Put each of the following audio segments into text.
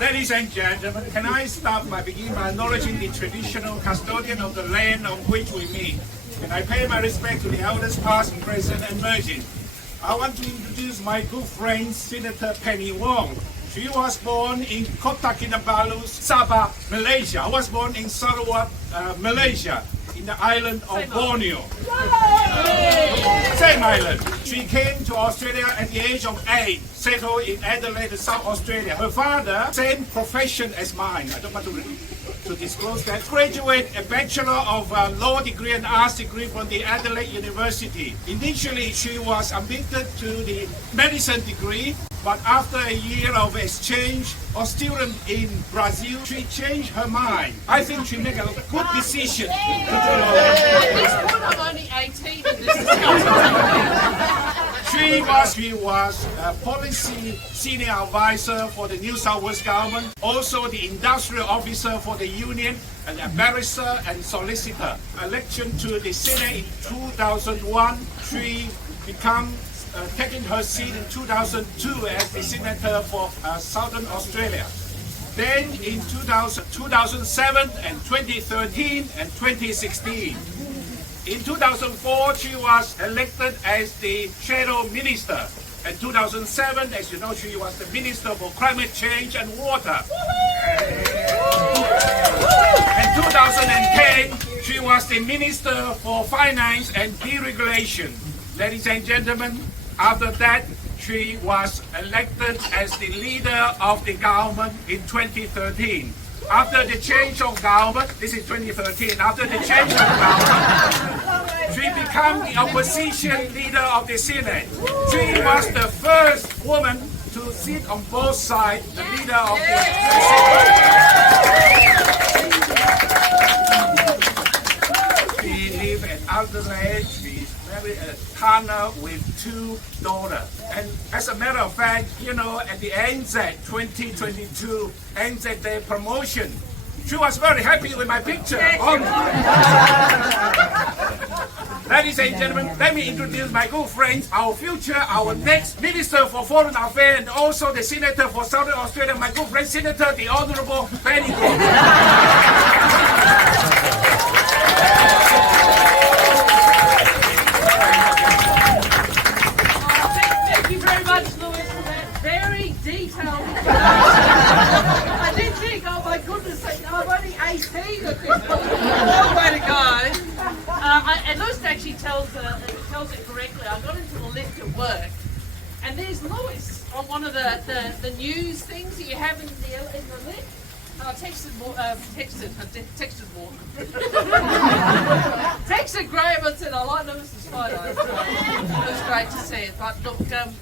Ladies and gentlemen, can I start by beginning by acknowledging the traditional custodian of the land on which we meet, and I pay my respect to the elders past, present and emerging. I want to introduce my good friend, Senator Penny Wong. She was born in Kota Kinabalu, Sabah, Malaysia. I was born in Sarawak, Malaysia, in the island of Borneo. Same island. She came to Australia at the age of 8, settled in Adelaide, South Australia. Her father, same profession as mine. I don't want to disclose that. Graduate a Bachelor of Law degree and Arts degree from the Adelaide University. Initially, she was admitted to the medicine degree, but after a year of exchange or student in Brazil, she changed her mind. I think she made a good decision to do law. At this point, I'm only 18 in this She was a policy senior advisor for the New South Wales government, also the industrial officer for the union, and a barrister and solicitor. Election to the Senate in 2001, she became taking her seat in 2002 as the Senator for Southern Australia. Then in 2007 and 2013 and 2016. In 2004, she was elected as the Shadow Minister. In 2007, as you know, she was the Minister for Climate Change and Water. In 2010, she was the Minister for Finance and Deregulation. Ladies and gentlemen, after that, she was elected as the leader of the government in 2013. After the change of government, this is 2013, after the change of government, she became the opposition leader of the Senate. She was the first woman to sit on both sides, the leader of the Senate. She lived at Adelaide. Married a partner with 2 daughters. And as a matter of fact, you know, at the ANZ 2022 ANZ Day promotion, she was very happy with my picture. Ladies and gentlemen, let me introduce my good friends, our next Minister for Foreign Affairs and also the Senator for Southern Australia, my good friend, Senator the Honourable Penny Wong. I did think, oh my goodness, I'm only 18 at this point. Long way to go. And Lewis actually tells it correctly. I got into the lift at work, and there's Lewis on one of the news things that you have in the lift. I texted Graham and said, I like Lewis's photo. It was great to see it. But look, can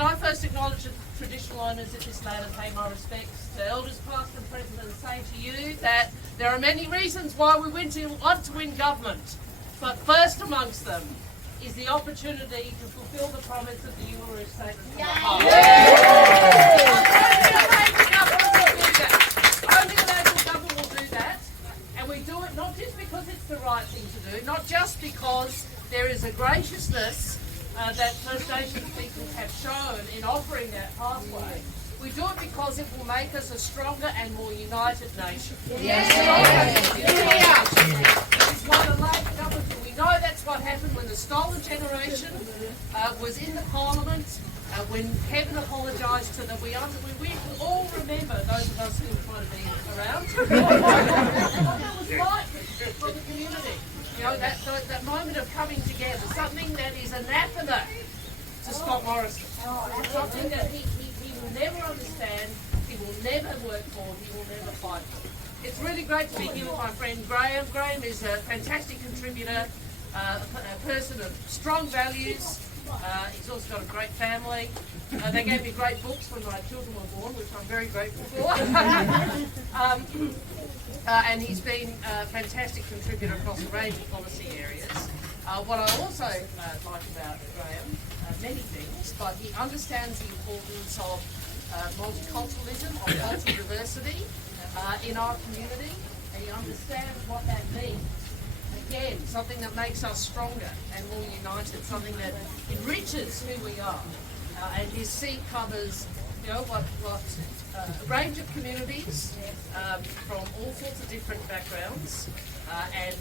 I first acknowledge the traditional owners of this land and pay my respects to elders past and present, and say to you that there are many reasons why we want to win government, but first amongst them is the opportunity to fulfil the promise of the Uluru Statement from the Heart. Only the local government will do that, and we do it not just because it's the right thing to do, not just because there is a graciousness that First Nations people have shown in offering that pathway. We do it because it will make us a stronger and more united nation. It's why the Labor government, we know that's what happened when the Stolen Generation was in the Parliament, when Kevin apologised to them. We all remember, those of us who were trying to be around, it was like for the community. You know, that moment of coming together, something that is anathema to Scott Morrison. Something that he will never understand, he will never work for, he will never fight for. It's really great to be here with my friend Graham. Graham is a fantastic contributor, a person of strong values. He's also got a great family. They gave me great books when my children were born, which I'm very grateful for. and he's been a fantastic contributor across a range of policy areas. What I also like about Graham, many things, but he understands the importance of multiculturalism, of cultural diversity in our community, and he understands what that means. Again, something that makes us stronger and more united, something that enriches who we are. And his seat covers, a range of communities from all sorts of different backgrounds, and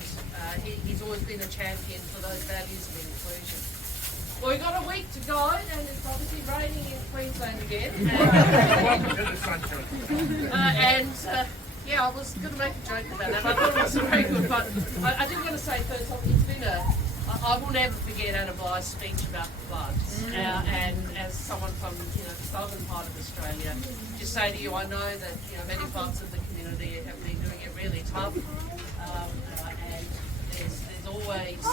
he's always been a champion for those values of inclusion. Well, we've got a week to go, and it's obviously raining in Queensland again. Welcome to the sunshine. Yeah, I was going to make a joke about that, but I thought it wasn't very good. But I did want to say first off, it's been I will never forget Anna Bly's speech about the floods. And as someone from the southern part of Australia, just say to you, I know that many parts of the community have been doing it really tough, and there's always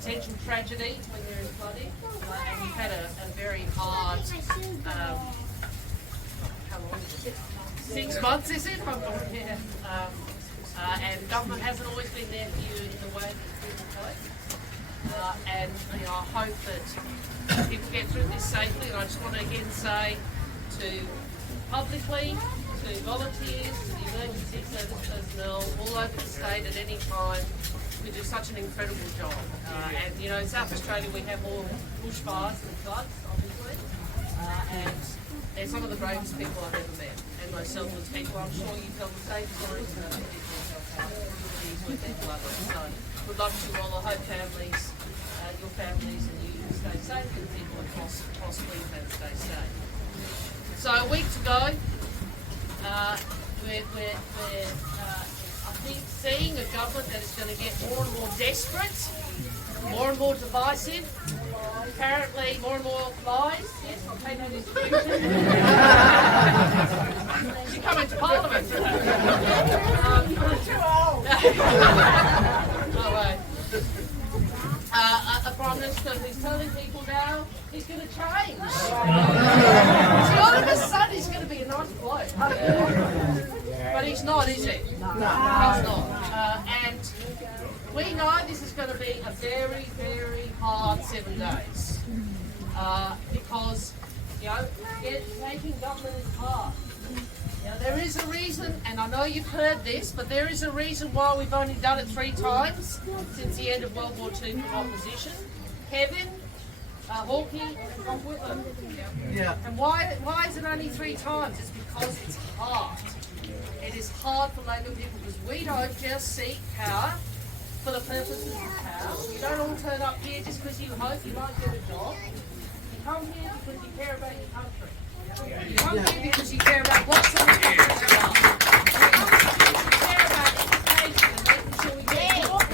potential tragedy when there is flooding, and we've had a very hard. How long is it? 6 months, is it? Yeah. And government hasn't always been there for you in the way that people hope. And I hope that people get through this safely. And I just want to again say to publicly, to volunteers, to the emergency service personnel all over the state at any time, we do such an incredible job. And in South Australia we have more bushfires than floods, obviously. And they're some of the bravest people I've ever met, and most selfless people. I'm sure you tell the same stories about people with their flooding. So we'd love to all the Hope families, your families, and you stay safe, and people across Queensland stay safe. So a week to go. We're I think seeing a government that is going to get more and more desperate, more and more divisive, apparently more and more lies. Yes, I'll take that into She's coming to Parliament. Too old. A Prime Minister who's telling people now he's going to change. All of a sudden he's going to be a nice bloke. But he's not, is he? No. He's not. And we know this is going to be a very, very hard 7 days. Because, making government is hard. There is a reason, and I know you've heard this, but there is a reason why we've only done it 3 times since the end of World War II for opposition. Kevin, Hawke, and Tom Whitlam. Yeah. And why is it only 3 times? It's because it's hard. It is hard for Labor people because we don't just seek power for the purposes of power. You don't all turn up here just because you hope you might get a job. You come here because you care about your country. You come here because you care about what's in the country. You come here because you care about education and making sure we get more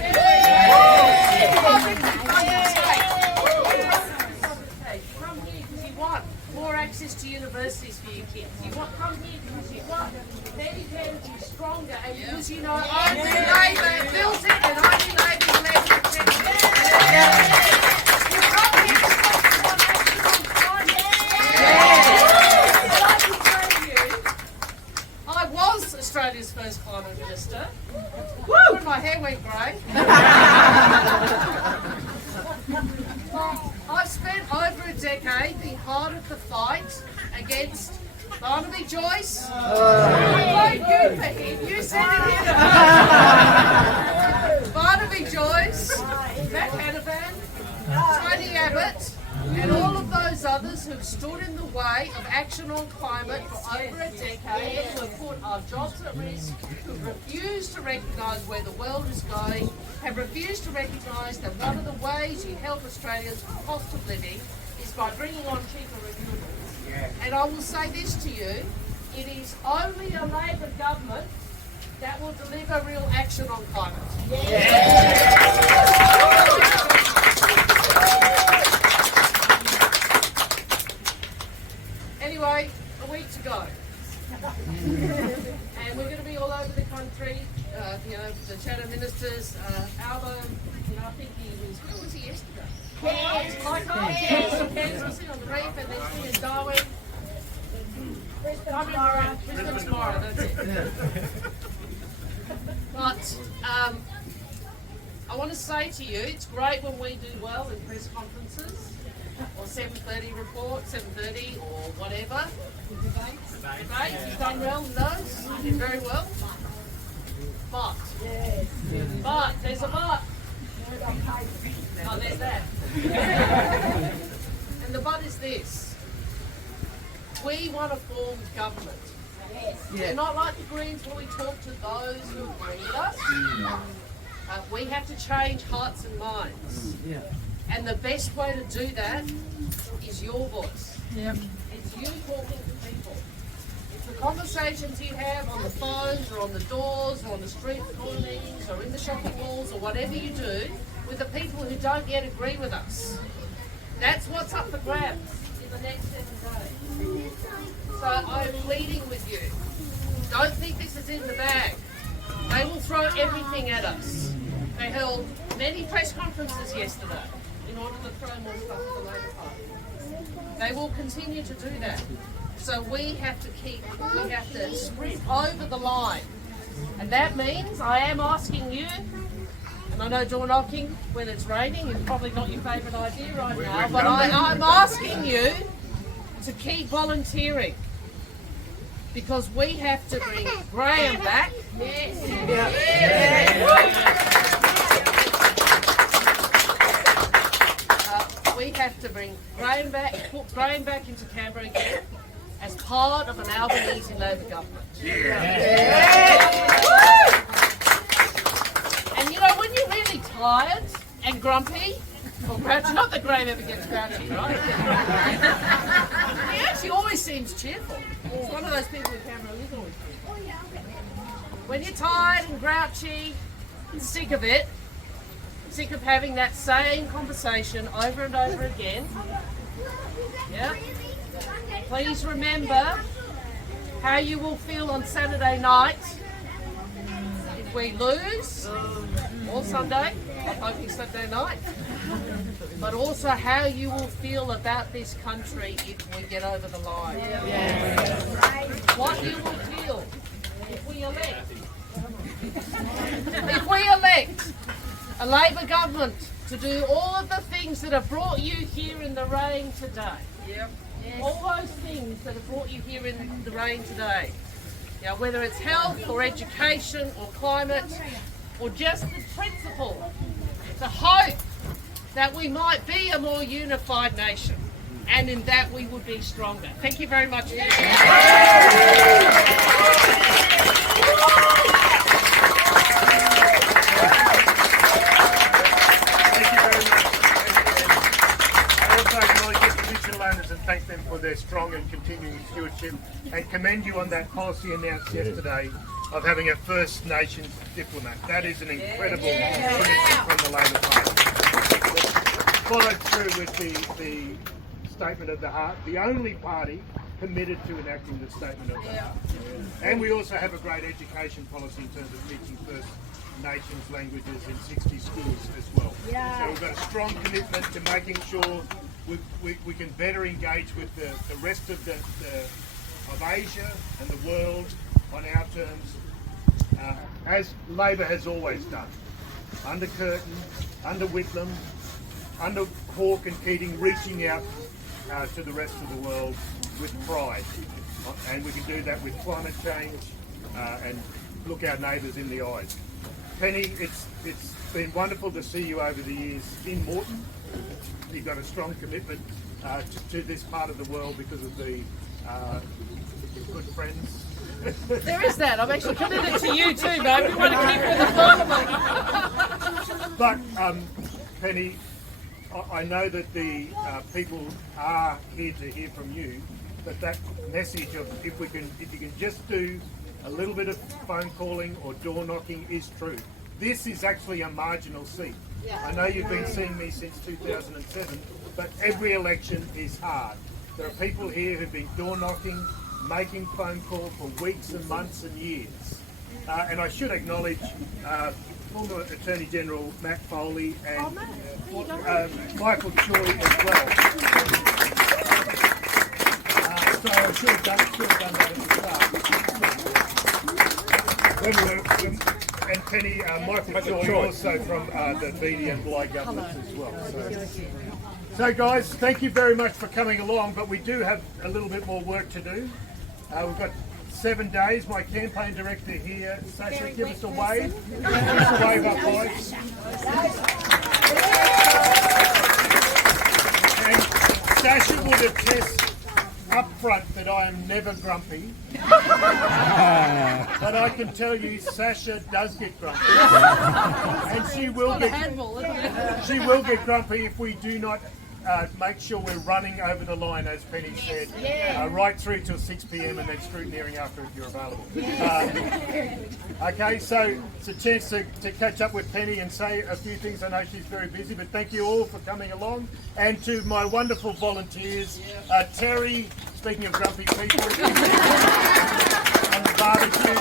You come here because you want more access to universities for your kids. You come here because you want Medicare to be stronger, and because only Labor built it and only Labor will ever protect it. You come here to stop the one action on climate. I can tell you, I was Australia's first climate minister. When my hair went grey. I've spent over a decade being part of the fight against Barnaby Joyce. I vote you for him. You said it here. Barnaby Joyce, Matt Canavan, Tony Abbott, and all of those others who've stood in the way of action on climate for over a decade, who have put our jobs at risk, who refuse to recognise where the world is going, have refused to recognise that one of the ways you help Australians with cost of living is by bringing on cheaper renewables. And I will say this to you, it is only a Labor government that will deliver real action on climate. Anyway, a week to go. And we're going to be all over the country. The Shadow Ministers, Albo, I think where was he yesterday? Cairns was on the reef, and then in Darwin. Brisbane tomorrow, that's it. I want to say to you, it's great when we do well in press conferences, or 7:30 report, 7:30 or whatever. Debate, you've done well in those, you did very well. But, there's a but. Oh, there's that. And the but is this. We want a formed government. We're not like the Greens where we talk to those who agree with us. We have to change hearts and minds. And the best way to do that is your voice. It's you talking to people. It's the conversations you have on the phones or on the doors or on the street corners or in the shopping malls or whatever you do with the people who don't yet agree with us. That's what's up for grabs in the next 7 days. So I'm pleading with you. Don't think this is in the bag. They will throw everything at us. They held many press conferences yesterday in order to throw more stuff at the Labor Party. They will continue to do that. So we have to sprint over the line. And that means I am asking you, and I know door knocking when it's raining is probably not your favourite idea right now, but I'm asking you to keep volunteering. Because we have to bring Graham back. We have to bring Graham back, put Graham back into Canberra again as part of an Albanese Labor government. And you know, when you're really tired and grumpy, or grouchy, not that Graham ever gets grouchy, right? He actually always seems cheerful. He's one of those people in Canberra who's always cheerful. When you're tired and grouchy and sick of it, sick of having that same conversation over and over again, please remember how you will feel on Saturday night if we lose, or Sunday, I'm hoping Sunday night, but also how you will feel about this country if we get over the line. What you will feel if we elect a Labor government to do all of the things that have brought you here in the rain today. All those things that have brought you here in the rain today. Whether it's health or education or climate or just the principle, the hope that we might be a more unified nation, and in that we would be stronger. Thank you very much for your time. And thank them for their strong and continuing stewardship, and commend you on that policy announced yesterday of having a First Nations diplomat. That is an incredible commitment from the Labor Party. Followed through with the Statement of the Heart, the only party committed to enacting the Statement of the Heart. And we also have a great education policy in terms of teaching First Nations languages in 60 schools as well. So we've got a strong commitment to making sure we can better engage with the rest of of Asia and the world on our terms, as Labor has always done. Under Curtin, under Whitlam, under Hawke and Keating, reaching out to the rest of the world with pride. And we can do that with climate change and look our neighbours in the eyes. Penny, it's been wonderful to see you over the years in Moreton. You've got a strong commitment to this part of the world because of the good friends. There is that. I'm actually committed to you too, babe. We want to keep with the fun. But Penny, I know that the people are here to hear from you. But that message of if you can just do a little bit of phone calling or door knocking is true. This is actually a marginal seat. I know you've been seeing me since 2007, but every election is hard. There are people here who've been door knocking, making phone calls for weeks and months and years. And I should acknowledge former Attorney General Matt Foley and Michael Choi as well. So I should have done that at the start. and Penny, Michael Choi, also from the BD and Bligh governments as well. So guys, thank you very much for coming along, but we do have a little bit more work to do. We've got 7 days. My campaign director here, Sasha, give us a wave. Give us a wave up, boys. And Sasha would attest up front that I am never grumpy. But I can tell you, Sasha does get grumpy. And she will get grumpy if we do not make sure we're running over the line, as Penny said, right through till 6 p.m. and then scrutineering after if you're available. Okay, so it's a chance to catch up with Penny and say a few things. I know she's very busy, but thank you all for coming along. And to my wonderful volunteers, Terry, speaking of grumpy people, and the barbecue,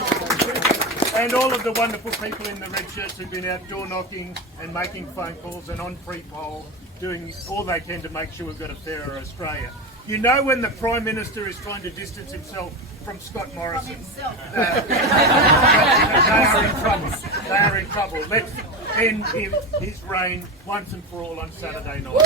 and all of the wonderful people in the red shirts who've been out door knocking and making phone calls and on pre-poll, doing all they can to make sure we've got a fairer Australia. You know, when the Prime Minister is trying to distance himself from Scott Morrison, they are in trouble. They are in trouble. Let's end his reign once and for all on Saturday night.